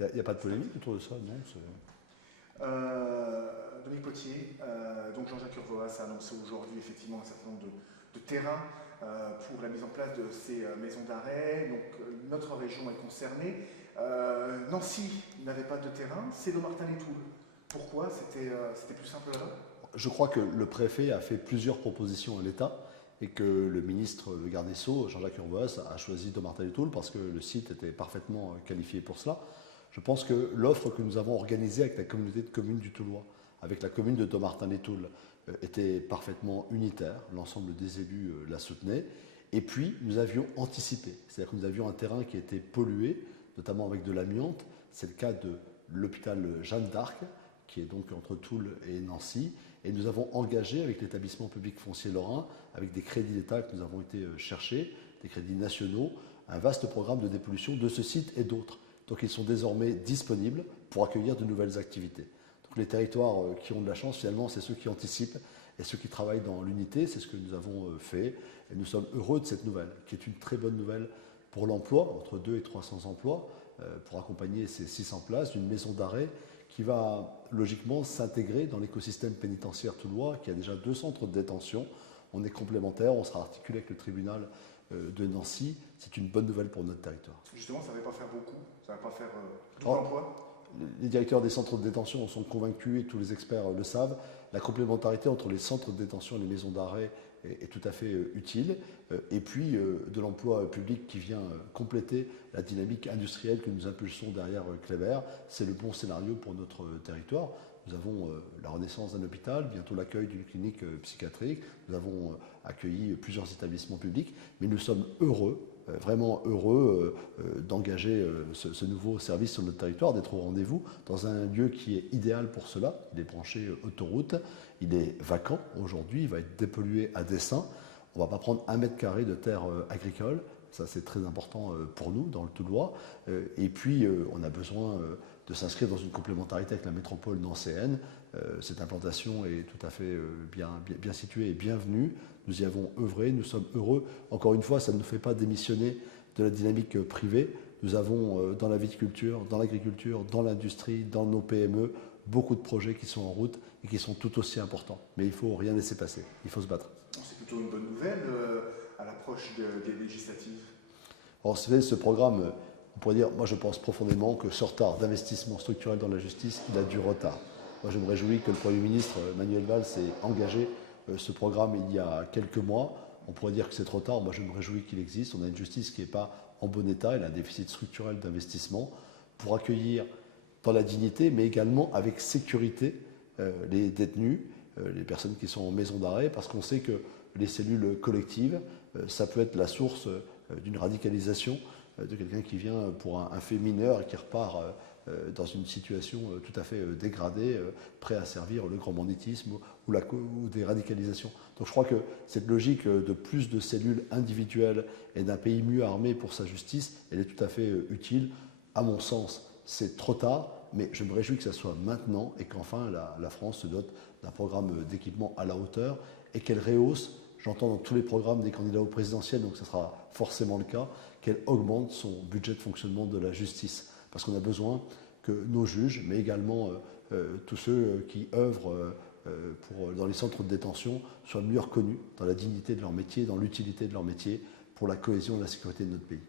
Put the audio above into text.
Il n'y a pas de polémique autour de ça, non? Dominique Potier, donc Jean-Jacques Urvoas a annoncé aujourd'hui effectivement un certain nombre de terrains pour la mise en place de ces maisons d'arrêt. Donc notre région est concernée. Nancy n'avait pas de terrain, c'est Dommartin-les-Toules. Pourquoi? C'était plus simple là-bas? Je crois que le préfet a fait plusieurs propositions à l'État et que le ministre, le garde des Sceaux, Jean-Jacques Urvoas, a choisi Dommartin-les-Toules parce que le site était parfaitement qualifié pour cela. Je pense que l'offre que nous avons organisée avec la communauté de communes du Toulois, avec la commune de Dommartin-les-Toules, était parfaitement unitaire. L'ensemble des élus la soutenaient. Et puis, nous avions anticipé. C'est-à-dire que nous avions un terrain qui était pollué, notamment avec de l'amiante. C'est le cas de l'hôpital Jeanne d'Arc, qui est donc entre Toul et Nancy. Et nous avons engagé avec l'établissement public foncier lorrain, avec des crédits d'État que nous avons été chercher, des crédits nationaux, un vaste programme de dépollution de ce site et d'autres. Donc ils sont désormais disponibles pour accueillir de nouvelles activités. Donc les territoires qui ont de la chance, finalement, c'est ceux qui anticipent et ceux qui travaillent dans l'unité. C'est ce que nous avons fait. Et nous sommes heureux de cette nouvelle, qui est une très bonne nouvelle pour l'emploi, entre 200 et 300 emplois, pour accompagner ces 600 places d'une maison d'arrêt qui va logiquement s'intégrer dans l'écosystème pénitentiaire toulois, qui a déjà 2 centres de détention. On est complémentaires, on sera articulé avec le tribunal de Nancy. C'est une bonne nouvelle pour notre territoire. Justement, ça ne va pas faire beaucoup, ça ne va pas faire beaucoup d'emplois. Les directeurs des centres de détention en sont convaincus et tous les experts le savent. La complémentarité entre les centres de détention et les maisons d'arrêt est tout à fait utile. Et puis de l'emploi public qui vient compléter la dynamique industrielle que nous impulsons derrière Kléber, c'est le bon scénario pour notre territoire. Nous avons la renaissance d'un hôpital, bientôt l'accueil d'une clinique psychiatrique. Nous avons accueilli plusieurs établissements publics, mais nous sommes heureux, vraiment heureux d'engager ce nouveau service sur notre territoire, d'être au rendez-vous dans un lieu qui est idéal pour cela. Il est branché autoroute, il est vacant aujourd'hui, il va être dépollué à dessein. On ne va pas prendre 1 mètre carré de terre agricole, ça c'est très important pour nous dans le Toulois. Et puis on a besoin de s'inscrire dans une complémentarité avec la métropole nancéenne. Cette implantation est tout à fait bien située et bienvenue. Nous y avons œuvré, nous sommes heureux. Encore une fois, ça ne nous fait pas démissionner de la dynamique privée. Nous avons dans la viticulture, dans l'agriculture, dans l'industrie, dans nos PME, beaucoup de projets qui sont en route et qui sont tout aussi importants. Mais il ne faut rien laisser passer, il faut se battre. C'est plutôt une bonne nouvelle à l'approche des législatives. Alors, ce programme, on pourrait dire, moi je pense profondément que ce retard d'investissement structurel dans la justice, il a du retard. Moi je me réjouis que le Premier ministre Manuel Valls ait engagé ce programme il y a quelques mois. On pourrait dire que c'est trop tard, moi je me réjouis qu'il existe. On a une justice qui n'est pas en bon état, elle a un déficit structurel d'investissement pour accueillir dans la dignité, mais également avec sécurité les détenus, les personnes qui sont en maison d'arrêt, parce qu'on sait que les cellules collectives, ça peut être la source d'une radicalisation de quelqu'un qui vient pour un fait mineur et qui repart dans une situation tout à fait dégradée, prêt à servir le grand banditisme ou des radicalisations. Donc je crois que cette logique de plus de cellules individuelles et d'un pays mieux armé pour sa justice, elle est tout à fait utile. À mon sens, c'est trop tard, mais je me réjouis que ça soit maintenant et qu'enfin la France se dote d'un programme d'équipement à la hauteur et qu'elle rehausse, j'entends dans tous les programmes des candidats au présidentiel, donc ce sera forcément le cas, qu'elle augmente son budget de fonctionnement de la justice. Parce qu'on a besoin que nos juges, mais également tous ceux qui œuvrent dans les centres de détention, soient mieux reconnus dans la dignité de leur métier, dans l'utilité de leur métier, pour la cohésion et la sécurité de notre pays.